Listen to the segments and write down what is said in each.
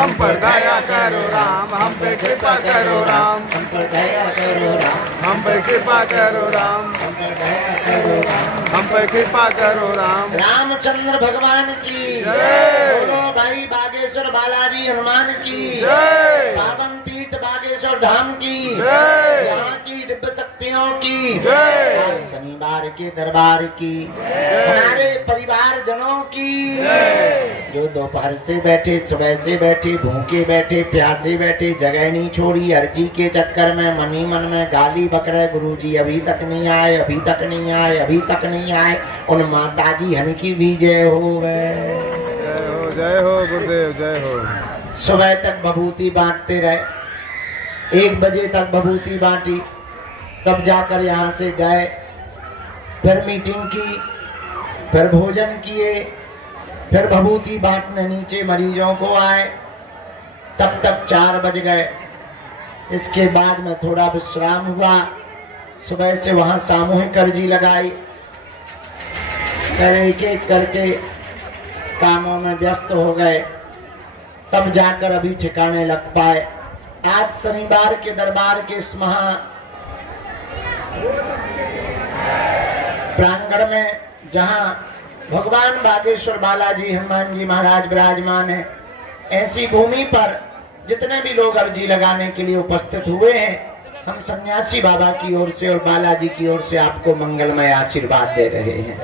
हम पर दया करो राम, हम पे कृपा करो राम, हम पर दया करो राम, हम पे कृपा करो राम, हम पर दया करो राम। हम पे कृपा करो राम। रामचंद्र भगवान की जय। बोलो भाई बागेश्वर बालाजी हनुमान की जय। पावन तीर्थ बागेश्वर धाम की जय। यहाँ की दिव्य शक्तियों की जय। आज शनिवार के दरबार की हमारे परिवार जनों की जो दोपहर से बैठे, सुबह से बैठे, भूखे बैठे, प्यासे बैठे, जगह नहीं छोड़ी, अर्जी के चक्कर में मन ही मन में गाली बक रहे, गुरुजी अभी तक नहीं आए, अभी तक नहीं आए, अभी तक नहीं आए, उन माताजी हनकी भी जय हो जय हो गुरुदेव, जय हो। सुबह तक भभूति बांटते रहे, 1 बजे तक भभूति बांटी, तब जाकर यहाँ से गए, फिर मीटिंग की, फिर भोजन किए, फिर भभूति बांटने नीचे मरीजों को आए, तब तक 4 बज गए। इसके बाद में थोड़ा विश्राम हुआ, सुबह से वहां सामूहिक अर्जी लगाई, एक एक करके कामों में व्यस्त हो गए, तब जाकर अभी ठिकाने लग पाए। आज शनिवार के दरबार के इस महा प्रांगण में जहां भगवान बागेश्वर बालाजी हनुमान जी महाराज विराजमान है, ऐसी भूमि पर जितने भी लोग अर्जी लगाने के लिए उपस्थित हुए हैं, हम सन्यासी बाबा की ओर से और बालाजी की ओर से आपको मंगलमय आशीर्वाद दे रहे हैं।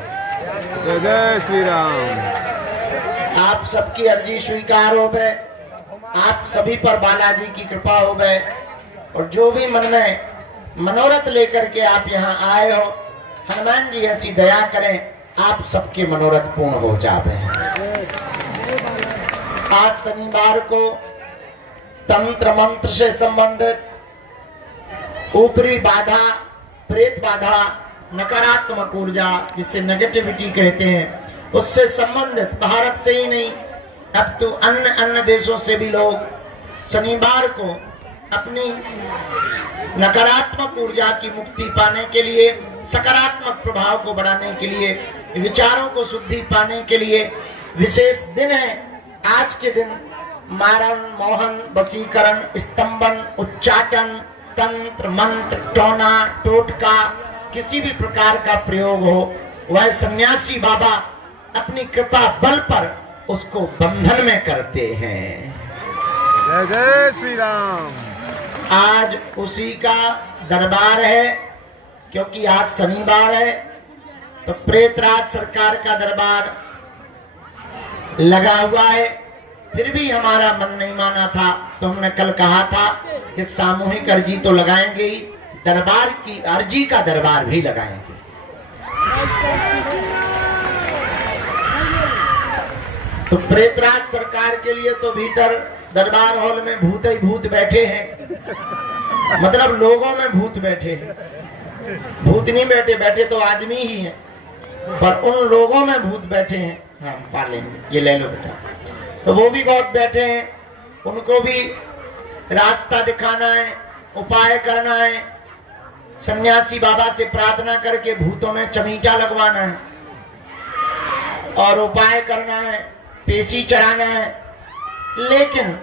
जय जय श्री राम। आप सबकी अर्जी स्वीकार हो गए, आप सभी पर बालाजी की कृपा हो गए, और जो भी मन में मनोरथ लेकर के आप यहाँ आए हो, हनुमान जी ऐसी दया करें आप सबके मनोरथ पूर्ण हो जावे। आज शनिवार को तंत्र मंत्र से संबंधित ऊपरी बाधा, प्रेत बाधा, नकारात्मक ऊर्जा जिसे नेगेटिविटी कहते हैं, उससे संबंधित भारत से ही नहीं, अब तो अन्य देशों से भी लोग शनिवार को अपनी नकारात्मक ऊर्जा की मुक्ति पाने के लिए, सकारात्मक प्रभाव को बढ़ाने के लिए, विचारों को शुद्धि पाने के लिए विशेष दिन है। आज के दिन मारण, मोहन, वशीकरण, स्तंभन, उच्चाटन, तंत्र मंत्र, टोना टोटका, किसी भी प्रकार का प्रयोग हो, वह सन्यासी बाबा अपनी कृपा बल पर उसको बंधन में करते हैं। जय जय श्री राम। आज उसी का दरबार है, क्योंकि आज शनिवार है, तो प्रेतराज सरकार का दरबार लगा हुआ है। फिर भी हमारा मन नहीं माना था, तो हमने कल कहा था कि सामूहिक अर्जी तो लगाएंगे ही, दरबार की अर्जी का दरबार भी लगाएंगे। तो प्रेतराज सरकार के लिए तो भीतर दरबार हॉल में भूत ही भूत बैठे हैं, मतलब लोगों में भूत बैठे हैं, भूत नहीं बैठे, बैठे तो आदमी ही हैं, पर उन लोगों में भूत बैठे हैं। हाँ पालेंगे, ये ले लो बेटा। तो वो भी बहुत बैठे हैं, उनको भी रास्ता दिखाना है, उपाय करना है, सन्यासी बाबा से प्रार्थना करके भूतों में चमीटा लगवाना है और उपाय करना है, पेशी चढ़ाना है। लेकिन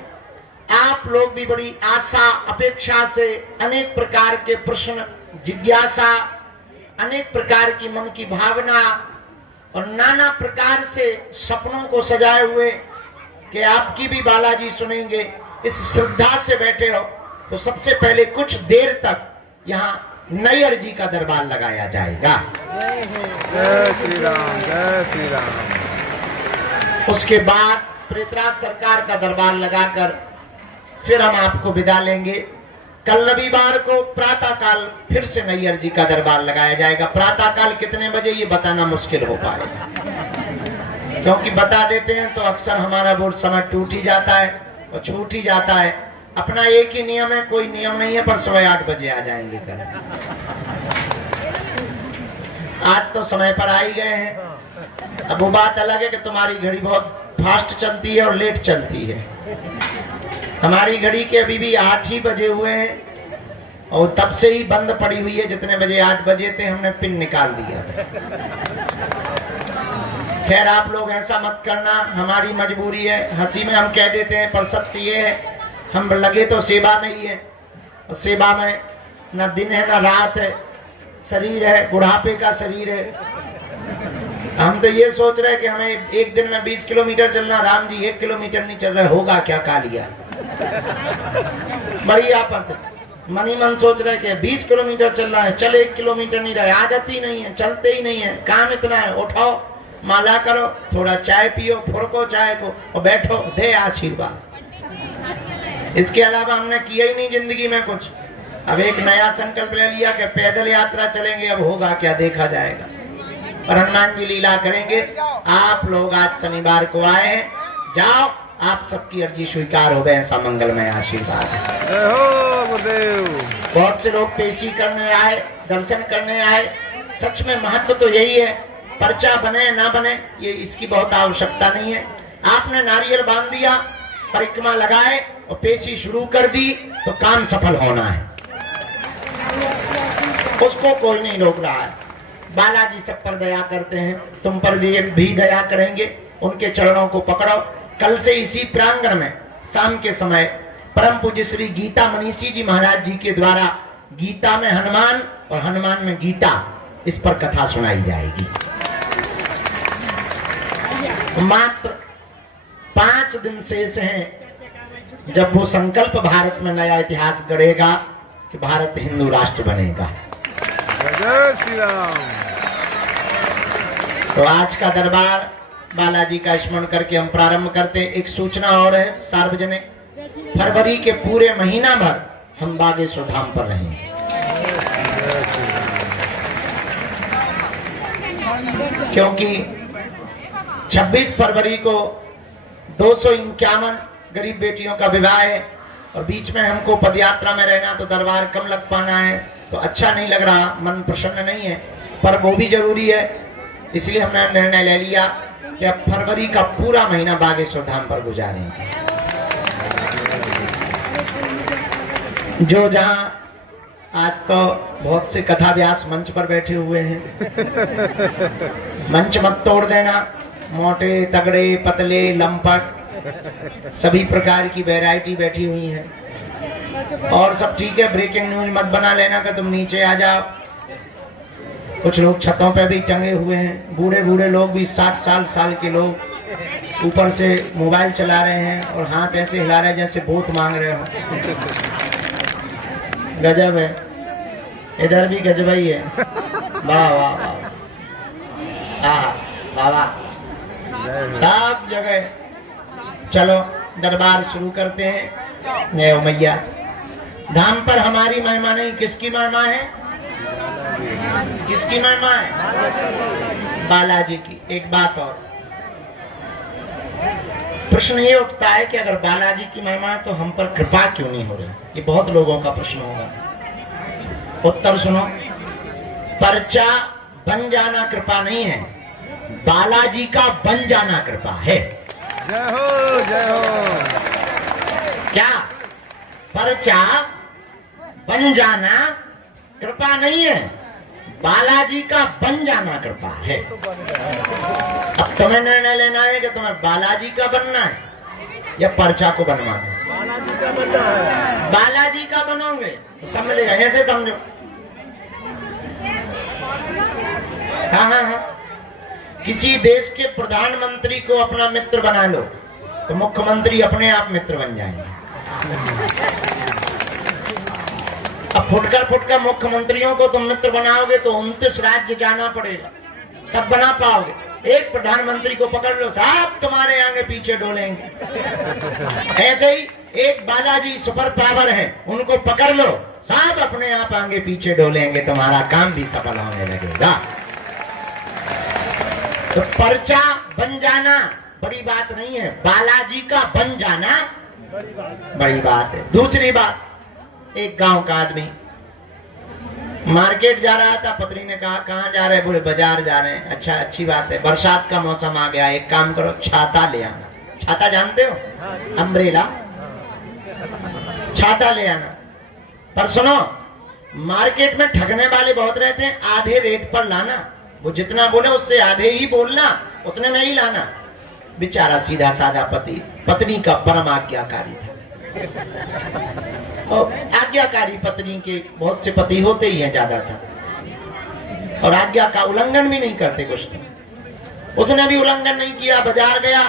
आप लोग भी बड़ी आशा अपेक्षा से अनेक प्रकार के प्रश्न, जिज्ञासा, अनेक प्रकार की मन की भावना और नाना प्रकार से सपनों को सजाए हुए कि आपकी भी बालाजी सुनेंगे, इस श्रद्धा से बैठे हो, तो सबसे पहले कुछ देर तक यहाँ नई अर्जी का दरबार लगाया जाएगा। जय श्री राम, जय श्री राम। उसके बाद प्रेतराज सरकार का दरबार लगाकर फिर हम आपको विदा लेंगे। कल रविवार को प्रातः काल फिर से नई अर्जी का दरबार लगाया जाएगा। प्रातः काल कितने बजे ये बताना मुश्किल हो पाएगा, क्योंकि बता देते हैं तो अक्सर हमारा वो समय टूट ही जाता है और छूट ही जाता है। अपना एक ही नियम है, कोई नियम नहीं है, पर सुबह 8 बजे आ जाएंगे कल। आज तो समय पर आ ही गए हैं। अब वो बात अलग है कि तुम्हारी घड़ी बहुत फास्ट चलती है और लेट चलती है। हमारी घड़ी के अभी भी 8 ही बजे हुए हैं और तब से ही बंद पड़ी हुई है। जितने बजे 8 बजे थे हमने पिन निकाल दिया था। खैर आप लोग ऐसा मत करना, हमारी मजबूरी है। हंसी में हम कह देते हैं, पर सत्य ये है हम लगे तो सेवा में ही है, और सेवा में न दिन है न रात है, शरीर है बुढ़ापे का शरीर है। हम तो ये सोच रहे हैं कि हमें एक दिन में 20 किलोमीटर चलना, राम जी 1 किलोमीटर नहीं चल रहे, होगा क्या कालिया। बड़ी आपत, मन ही मन सोच रहे कि 20 किलोमीटर चल रहा है, चल 1 किलोमीटर नहीं रहे, आदत ही नहीं है, चलते ही नहीं है, काम इतना है। उठाओ, माला करो, थोड़ा चाय पियो, फुड़को चाय को और बैठो, दे आशीर्वाद। इसके अलावा हमने किया ही नहीं जिंदगी में कुछ। अब एक नया संकल्प ले लिया कि पैदल यात्रा चलेंगे, अब होगा क्या देखा जाएगा, पर हनुमान जी लीला करेंगे। आप लोग आज शनिवार को आए हैं, जाओ, आप सबकी अर्जी स्वीकार हो गए, ऐसा मंगलमय आशीर्वाद है। जय हो गुरुदेव। बहुत से लोग पेशी करने आए, दर्शन करने आए। सच में महत्व तो यही है, पर्चा बने ना बने ये इसकी बहुत आवश्यकता नहीं है। आपने नारियल बांध दिया, परिक्रमा लगाए और पेशी शुरू कर दी तो काम सफल होना है, उसको कोई नहीं रोक रहा है। बालाजी सब पर दया करते हैं, तुम पर भी दया करेंगे। उनके चरणों को पकड़ो। कल से इसी प्रांगण में शाम के समय परम पूज्य श्री गीता मनीषी जी महाराज जी के द्वारा गीता में हनुमान और हनुमान में गीता, इस पर कथा सुनाई जाएगी। मात्र 5 दिन शेष हैं जब वो संकल्प भारत में नया इतिहास गढ़ेगा कि भारत हिंदू राष्ट्र बनेगा। जय श्री राम। तो आज का दरबार बालाजी का स्मरण करके हम प्रारंभ करते हैं। एक सूचना और है सार्वजनिक, फरवरी के पूरे महीना भर हम बागेश्वर धाम पर रहेंगे। क्योंकि 26 फरवरी को 251 गरीब बेटियों का विवाह है और बीच में हमको पदयात्रा में रहना, तो दरबार कम लग पाना है, तो अच्छा नहीं लग रहा, मन प्रसन्न नहीं है, पर वो भी जरूरी है। इसलिए हमने निर्णय ले लिया कि अब फरवरी का पूरा महीना बागेश्वर धाम पर गुजारेंगे। जो जहां आज तो बहुत से कथा व्यास मंच पर बैठे हुए हैं, मंच मत तोड़ देना। मोटे, तगड़े, पतले, लंपट, सभी प्रकार की वैरायटी बैठी हुई है, और सब ठीक है। ब्रेकिंग न्यूज मत बना लेना कि तुम नीचे आ जाओ। कुछ लोग छतों पे भी टंगे हुए हैं, बूढ़े बूढ़े लोग भी, 60 साल के लोग ऊपर से मोबाइल चला रहे हैं और हाथ ऐसे हिला रहे हैं जैसे वोट मांग रहे हो। गजब है, इधर भी गजब ही है। वाह वाह वाह, वाह वाह, सब जगह। चलो दरबार शुरू करते हैं। जय हो मैया। धाम पर हमारी महिमा नहीं, किसकी महिमा है? किसकी महिमा है? बालाजी की। एक बात और, प्रश्न ये उठता है कि अगर बालाजी की महिमा है तो हम पर कृपा क्यों नहीं हो रही? ये बहुत लोगों का प्रश्न होगा। उत्तर सुनो, पर्चा बन जाना कृपा नहीं है, बालाजी का बन जाना कृपा है। जय हो जय हो। क्या? पर्चा बन जाना कृपा नहीं है, बालाजी का बन जाना कृपा है। अब तुम्हें निर्णय लेना है कि तुम्हें बालाजी का बनना है या पर्चा को बनवाना है। बालाजी का बनना है। बालाजी का बनोगे तो सब मिलेगा, ऐसे समझो। हाँ हाँ हाँ, किसी देश के प्रधानमंत्री को अपना मित्र बना लो तो मुख्यमंत्री अपने आप मित्र बन जाएंगे। अब फुटकर मुख्यमंत्रियों को तुम मित्र बनाओगे तो 29 राज्य जाना पड़ेगा, तब बना पाओगे। एक प्रधानमंत्री को पकड़ लो, साहब तुम्हारे आगे पीछे डोलेंगे। ऐसे ही एक बालाजी सुपर पावर है, उनको पकड़ लो, साहब अपने आप आगे पीछे डोलेंगे, तुम्हारा काम भी सफल होने लगेगा। तो पर्चा बन जाना बड़ी बात नहीं है, बालाजी का बन जाना बड़ी बात है। दूसरी बात, एक गांव का आदमी मार्केट जा रहा था, पत्नी ने कहा कहाँ जा रहे? बोले बाजार जा रहे हैं। अच्छा, अच्छी बात है, बरसात का मौसम आ गया, एक काम करो छाता ले आना। छाता जानते हो? अम्ब्रेला, छाता ले आना। पर सुनो, मार्केट में ठगने वाले बहुत रहते हैं, आधे रेट पर लाना। वो जितना बोले उससे आधे ही बोलना, उतने में ही लाना। बेचारा सीधा साधा पति, पत्नी का परम आज्ञाकारी था। और आज्ञाकारी पत्नी के बहुत से पति होते ही हैं ज्यादा था, और आज्ञा का उल्लंघन भी नहीं करते कुछ तो। उसने भी उल्लंघन नहीं किया, बाजार गया,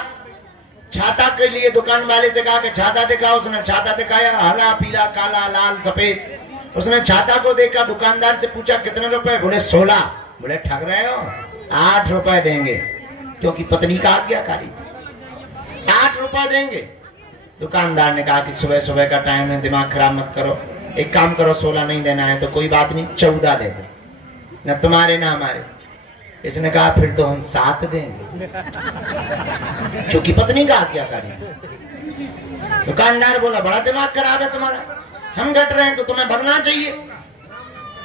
छाता के लिए दुकान वाले से कहा कि छाता दिखाओ। उसने छाता दिखाया, हरा पीला काला लाल सफेद। उसने छाता को देखा, दुकानदार से पूछा कितने रुपए? बोले 16। बोले ठग रहे हो, 8 रुपए देंगे, क्योंकि पत्नी का आज्ञाकारी था। 8 रुपए देंगे। दुकानदार ने कहा कि सुबह सुबह का टाइम है, दिमाग खराब मत करो, एक काम करो, 16 नहीं देना है तो कोई बात नहीं, 14 दे दो, न तुम्हारे ना हमारे। इसने कहा फिर तो हम 7 देंगे, क्योंकि पत्नी का आज्ञाकारी। दुकानदार बोला बड़ा दिमाग खराब है तुम्हारा, हम घट रहे हैं तो तुम्हें बढ़ना चाहिए।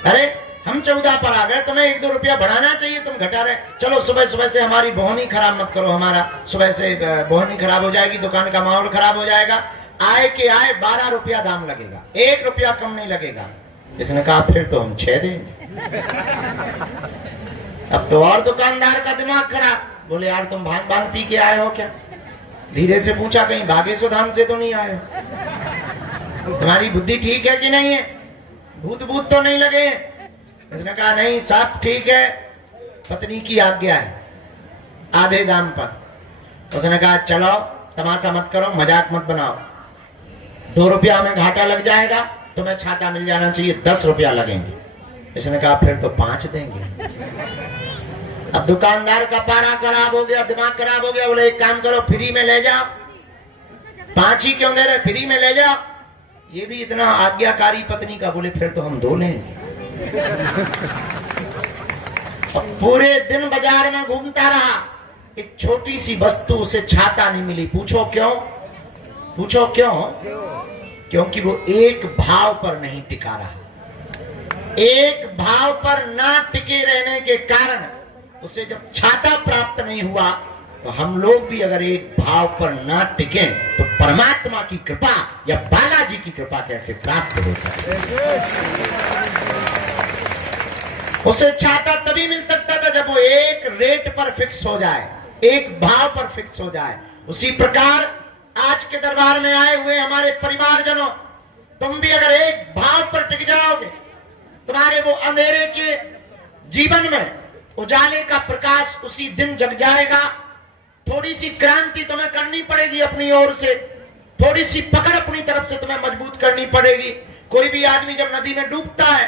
अरे हम 14 पर आ गए, तुम्हें 1-2 रुपया बढ़ाना चाहिए, तुम घटा रहे। चलो सुबह सुबह से हमारी बोहनी खराब मत करो, हमारा सुबह से बोहनी खराब हो जाएगी, दुकान का माहौल खराब हो जाएगा। आए के आए 12 रुपया दाम लगेगा, 1 रुपया कम नहीं लगेगा। इसने कहा फिर तो हम 6 देंगे। अब तो और दुकानदार का दिमाग खराब। बोले यार तुम भांग पी के आए हो क्या? धीरे से पूछा कहीं बागेश्वर धाम से तो नहीं आए हो? तुम्हारी बुद्धि ठीक है कि नहीं है? भूत भूत तो नहीं लगे? इसने कहा नहीं सब ठीक है, पत्नी की आज्ञा है, आधे दाम पर। उसने कहा चलो तमाशा मत करो, मजाक मत बनाओ, 2 रुपया में घाटा लग जाएगा, तुम्हें छाता मिल जाना चाहिए, 10 रुपया लगेंगे। इसने कहा फिर तो 5 देंगे। अब दुकानदार का पारा खराब हो गया, दिमाग खराब हो गया। बोले एक काम करो, फ्री में ले जाओ। 5 ही क्यों दे रहे, फ्री में ले जाओ। ये भी इतना आज्ञाकारी पत्नी का। बोले फिर तो हम 2 लेंगे। अब पूरे दिन बाजार में घूमता रहा, एक छोटी सी वस्तु उसे छाता नहीं मिली। पूछो क्यों? पूछो क्यों? क्योंकि वो एक भाव पर नहीं टिका रहा। एक भाव पर ना टिके रहने के कारण उसे जब छाता प्राप्त नहीं हुआ, तो हम लोग भी अगर एक भाव पर ना टिके तो परमात्मा की कृपा या बालाजी की कृपा कैसे प्राप्त हो सकती है? उसे छाता तभी मिल सकता था जब वो एक रेट पर फिक्स हो जाए, एक भाव पर फिक्स हो जाए। उसी प्रकार आज के दरबार में आए हुए हमारे परिवारजनों, तुम भी अगर एक भाव पर टिक जाओगे, तुम्हारे वो अंधेरे के जीवन में उजाले का प्रकाश उसी दिन जग जाएगा। थोड़ी सी क्रांति तुम्हें करनी पड़ेगी अपनी ओर से, थोड़ी सी पकड़ अपनी तरफ से तुम्हें मजबूत करनी पड़ेगी। कोई भी आदमी जब नदी में डूबता है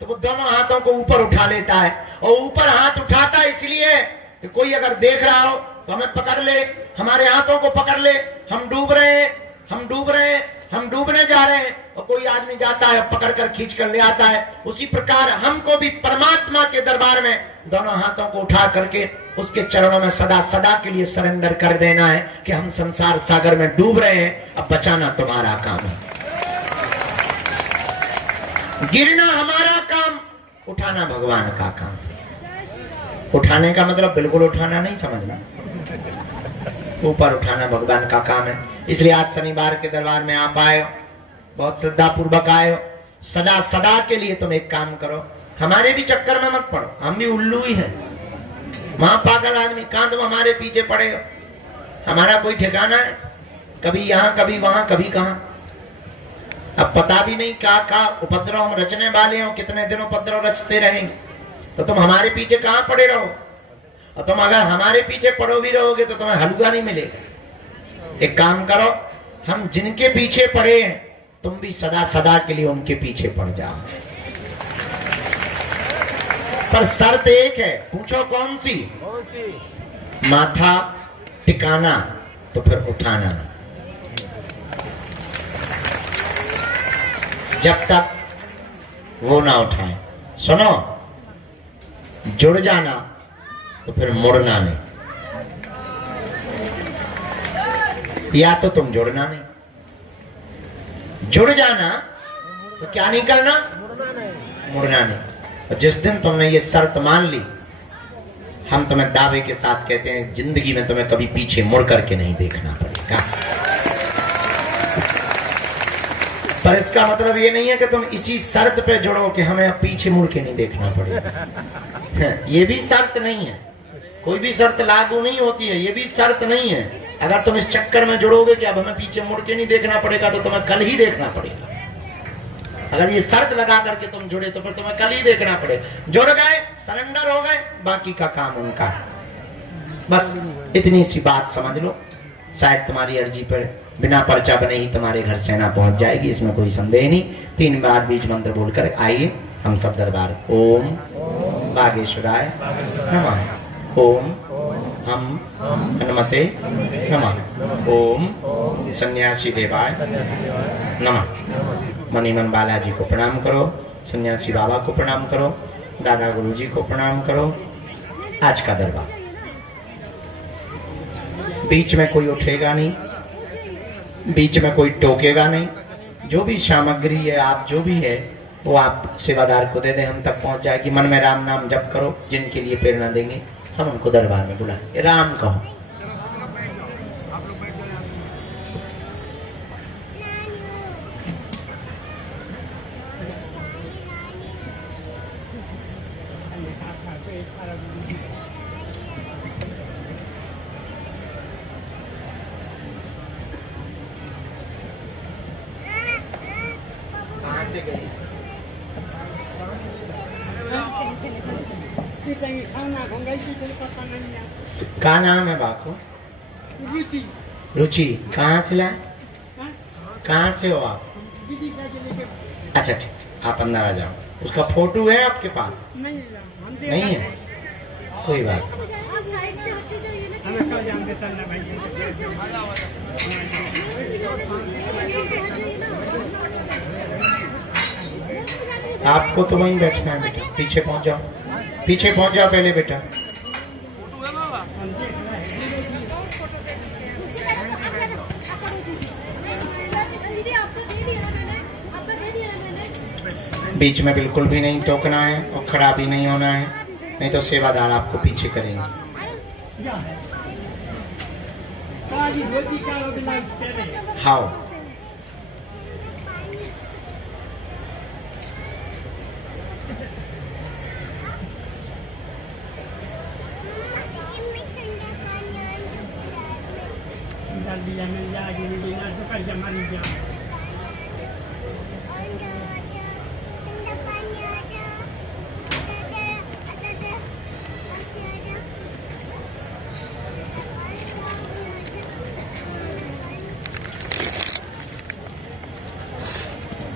तो वो दोनों हाथों को ऊपर उठा लेता है, और ऊपर हाथ उठाता है इसलिए कि कोई अगर देख रहा हो तो हमें पकड़ ले, हमारे हाथों को पकड़ ले, हम डूब रहे हैं, हम डूब रहे हैं, हम डूबने जा रहे हैं, और कोई आदमी जाता है पकड़ कर खींच कर ले आता है। उसी प्रकार हमको भी परमात्मा के दरबार में दोनों हाथों को उठा करके उसके चरणों में सदा सदा के लिए सरेंडर कर देना है कि हम संसार सागर में डूब रहे हैं, अब बचाना तुम्हारा काम है, गिरना हमारा काम, उठाना भगवान का काम। उठाने का मतलब बिल्कुल उठाना नहीं समझना, ऊपर उठाना भगवान का काम है। इसलिए आज शनिवार के दरबार में आप आए हो, बहुत श्रद्धा पूर्वक आए हो। सदा सदा के लिए तुम एक काम करो, हमारे भी चक्कर में मत पड़ो, हम भी उल्लू ही हैं, वहां पागल आदमी, कहां तुम हमारे पीछे पड़े हो? हमारा कोई ठिकाना है? कभी यहां कभी वहां कभी कहां। अब पता भी नहीं क्या उपद्रव हम रचने वाले हो, कितने दिन उपद्रव रचते रहेंगे, तो तुम हमारे पीछे कहां पड़े रहो। और तुम अगर हमारे पीछे पड़ो भी रहोगे तो तुम्हें हलवा नहीं मिलेगा। एक काम करो, हम जिनके पीछे पड़े हैं तुम भी सदा सदा के लिए उनके पीछे पड़ जाओ, पर शर्त एक है। पूछो कौन सी? माथा टिकाना तो फिर उठाना। जब तक वो ना उठाए, सुनो, जुड़ जाना तो फिर मुड़ना नहीं, या तो तुम जुड़ना नहीं, जुड़ जाना तो क्या नहीं करना, मुड़ना नहीं। और जिस दिन तुमने ये शर्त मान ली, हम तुम्हें दावे के साथ कहते हैं जिंदगी में तुम्हें कभी पीछे मुड़ करके नहीं देखना पड़ेगा। पर इसका मतलब ये नहीं है कि तुम इसी शर्त पे जुड़ो कि हमें अब पीछे मुड़ के नहीं देखना पड़ेगा। ये भी शर्त नहीं है। कोई भी शर्त लागू नहीं होती है, ये भी शर्त नहीं है। अगर तुम इस चक्कर में जुड़ोगे कि अब हमें पीछे मुड़ के नहीं देखना पड़ेगा, तो तुम्हें कल ही देखना पड़ेगा। अगर ये शर्त लगा करके तुम जुड़े तो फिर तुम्हें कल ही देखना पड़ेगा। जुड़ गए, सरेंडर हो गए, बाकी का काम उनका है। बस इतनी सी बात समझ लो, शायद तुम्हारी अर्जी पर बिना पर्चा बने ही तुम्हारे घर सेना पहुंच जाएगी, इसमें कोई संदेह नहीं। 3 बार बीज मंत्र बोलकर आइए हम सब दरबार। ओम बागेश्वराय नमः, ओम हम हनुमते नमः, ओम सन्यासी देवाय नमः। मणिमन बालाजी को प्रणाम करो, सन्यासी बाबा को प्रणाम करो, दादा गुरुजी को प्रणाम करो। आज का दरबार बीच में कोई उठेगा नहीं, बीच में कोई टोकेगा नहीं। जो भी सामग्री है, आप जो भी है वो आप सेवादार को दे दें, हम तक पहुंच जाएगी। मन में राम नाम जप करो, जिनके लिए प्रेरणा देंगे हम उनको दरबार में बुलाएंगे। राम कहो। क्या नाम है बाको? रुचि। रुचि। कहाँ से लाए? कहाँ से हो आप? अच्छा ठीक, आप अंदर आ जाओ। उसका फोटो है आपके पास? नहीं है, कोई बात। आपको तो वहीं बैठना है बेटा, पीछे पहुंच जाओ, पीछे पहुंच जाओ पहले बेटा। बीच में बिल्कुल भी नहीं टोकना है और खड़ा भी नहीं होना है, नहीं तो सेवादार आपको पीछे करेंगे। हाओ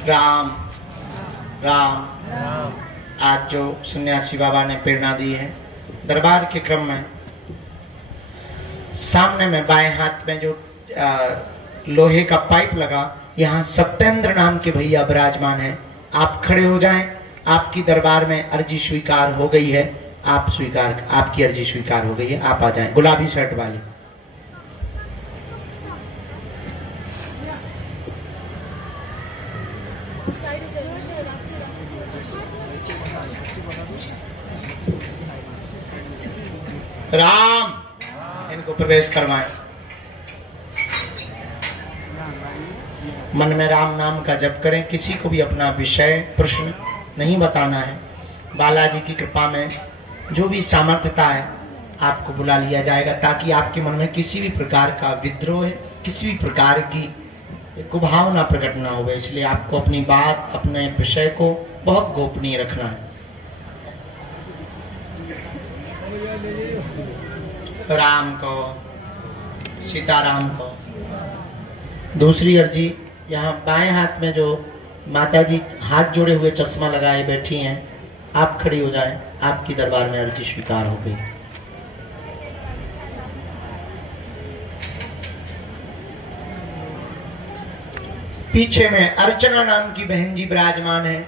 राम राम राम। आज जो सन्यासी बाबा ने प्रेरणा दी है दरबार के क्रम में, सामने में बाएं हाथ में जो लोहे का पाइप लगा, यहाँ सत्येंद्र नाम के भैया विराजमान है। आप खड़े हो जाएं, आपकी दरबार में अर्जी स्वीकार हो गई है। आप स्वीकार, आपकी अर्जी स्वीकार हो गई है, आप आ जाएं। गुलाबी शर्ट वाली राम, इनको प्रवेश करवाएं। मन में राम नाम का जप करें, किसी को भी अपना विषय प्रश्न नहीं बताना है। बालाजी की कृपा में जो भी सामर्थ्यता है आपको बुला लिया जाएगा, ताकि आपके मन में किसी भी प्रकार का विद्रोह, किसी भी प्रकार की कुभावना प्रकट ना हो। इसलिए आपको अपनी बात, अपने विषय को बहुत गोपनीय रखना है। राम को, सीताराम को। दूसरी अर्जी, यहाँ बाएं हाथ में जो माताजी हाथ जोड़े हुए चश्मा लगाए बैठी हैं, आप खड़ी हो जाएं। आपकी दरबार में अर्जी स्वीकार हो गई। पीछे में अर्चना नाम की बहन जी विराजमान है।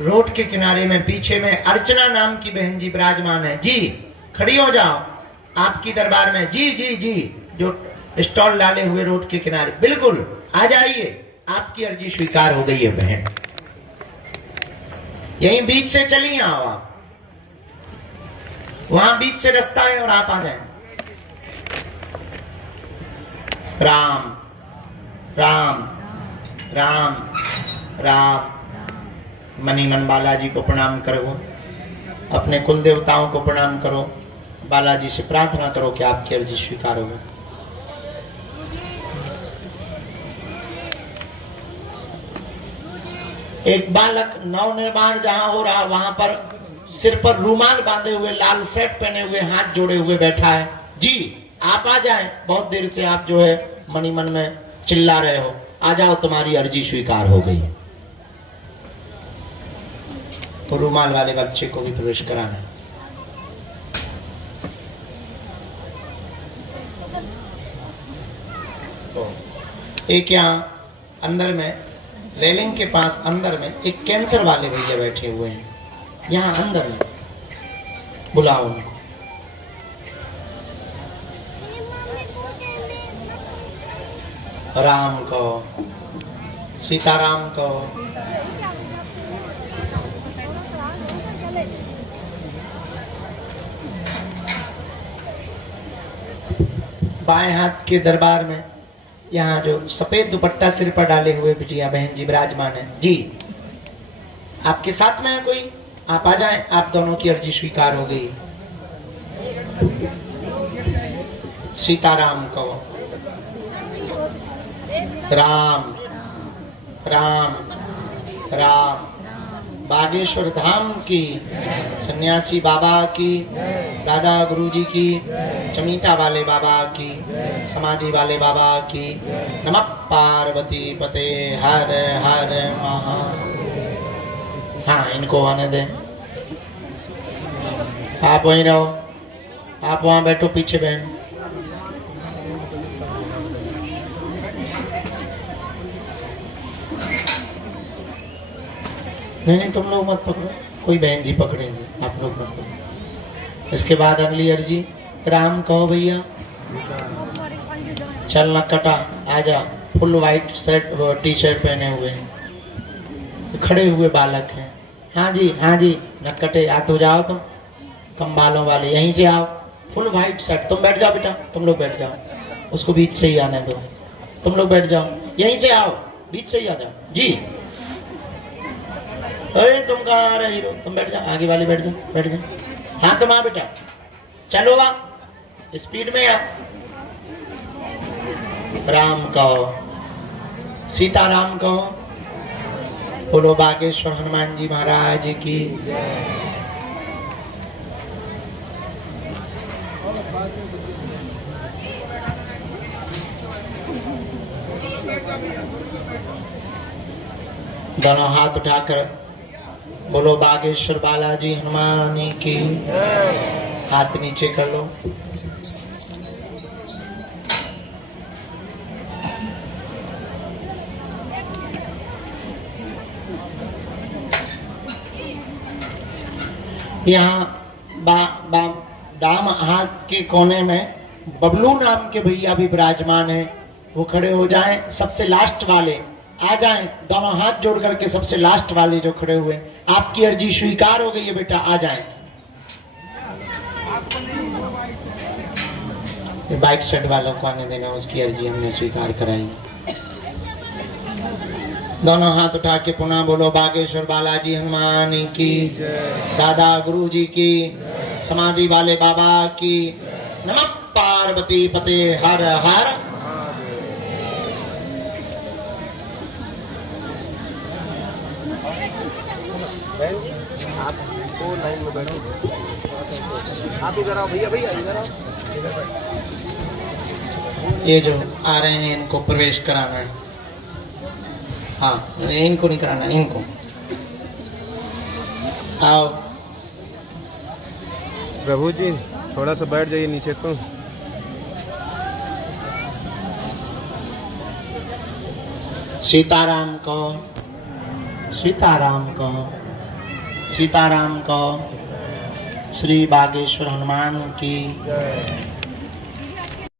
रोड के किनारे में पीछे में अर्चना नाम की बहन जी विराजमान है। जी खड़ी हो जाओ, आपकी दरबार में। जी जी जी, जो स्टॉल डाले हुए रोड के किनारे, बिल्कुल आ जाइए। आपकी अर्जी स्वीकार हो गई है बहन। यहीं बीच से चली आओ आप, वहां बीच से रास्ता है और आप आ जाए। राम राम राम राम। मणिमन बालाजी को प्रणाम करो, अपने कुल देवताओं को प्रणाम करो, बालाजी से प्रार्थना करो कि आपकी अर्जी स्वीकार हो। एक बालक नव निर्माण जहां हो रहा वहां पर सिर पर रूमाल बांधे हुए, लाल शर्ट पहने हुए, हाथ जोड़े हुए बैठा है। जी आप आ जाएं, बहुत देर से आप जो है मनी मन में चिल्ला रहे हो, आ जाओ, तुम्हारी अर्जी स्वीकार हो गई है। तो रूमाल वाले बच्चे को भी प्रवेश कराना है। तो एक यहाँ अंदर में रेलिंग के पास अंदर में एक कैंसर वाले भैया बैठे हुए हैं, यहाँ अंदर में बुलाओ उनको। राम को, सीताराम को। बाएं हाथ के दरबार में यहाँ जो सफेद दुपट्टा सिर पर डाले हुए बिटिया बहन जी विराजमान है। जी आपके साथ में है कोई? आप आ जाएं, आप दोनों की अर्जी स्वीकार हो गई। सीताराम को, राम राम राम। बागेश्वर धाम की, सन्यासी बाबा की, दादा गुरुजी की, चमीटा वाले बाबा की, समाधि वाले बाबा की। नमः पार्वती पते हर हर महा। हाँ इनको आने दें, आप वहीं रहो, आप वहां बैठो पीछे बहन। नहीं तुम लोग मत पकड़ो, कोई बहन जी पकड़ेंगे, आप लोग मत पकड़ो। इसके बाद अगली अर्जी। राम कहो भैया, चल न कटा, आजा। Full white shirt T shirt पहने हुए हैं, खड़े हुए बालक हैं। हाँ जी न कटे, आ तो जाओ तुम, कम बालों वाले यहीं से आओ। फुल व्हाइट शर्ट, तुम बैठ जाओ बेटा, तुम लोग बैठ जाओ, उसको बीच से ही आने दो। तुम लोग बैठ जाओ, यहीं से आओ, बीच से ही आ जाओ। जी अरे तुम कहाँ आ रहे हो? तुम बैठ जाओ, आगे वाले बैठ जाओ, बैठ जाओ। हाँ तुम आ बेटा, चलो आ, स्पीड में आ। राम कहो, सीताराम कहो। बोलो बागेश्वर हनुमान जी महाराज की। दोनों हाथ उठाकर बोलो बागेश्वर बालाजी हनुमान की। हाथ नीचे कर लो। यहाँ दाम हाथ के कोने में बबलू नाम के भैया भी विराजमान है, वो खड़े हो जाएं। सबसे लास्ट वाले आ जाएं, दोनों हाथ जोड़ करके सबसे लास्ट वाले जो खड़े हुए, आपकी अर्जी स्वीकार हो गई है बेटा, आ जाएं। बाइक शर्ट वालों को आने देना, उसकी अर्जी हमने स्वीकार कराई। दोनों हाथ उठा के पुनः बोलो बागेश्वर बालाजी हनुमान की, दादा गुरुजी की, समाधि वाले बाबा की। नमः पार्वती पते हर हर। आपको लाइन में बैठो, आप इधर आओ भैया, भैया इधर आओ। ये जो आ रहे हैं इनको प्रवेश कराना है। हाँ इनको नहीं कराना, इनको आओ। प्रभु जी थोड़ा सा बैठ जाइए नीचे तो। सीताराम को, सीताराम को, सीताराम को। श्री बागेश्वर हनुमान की।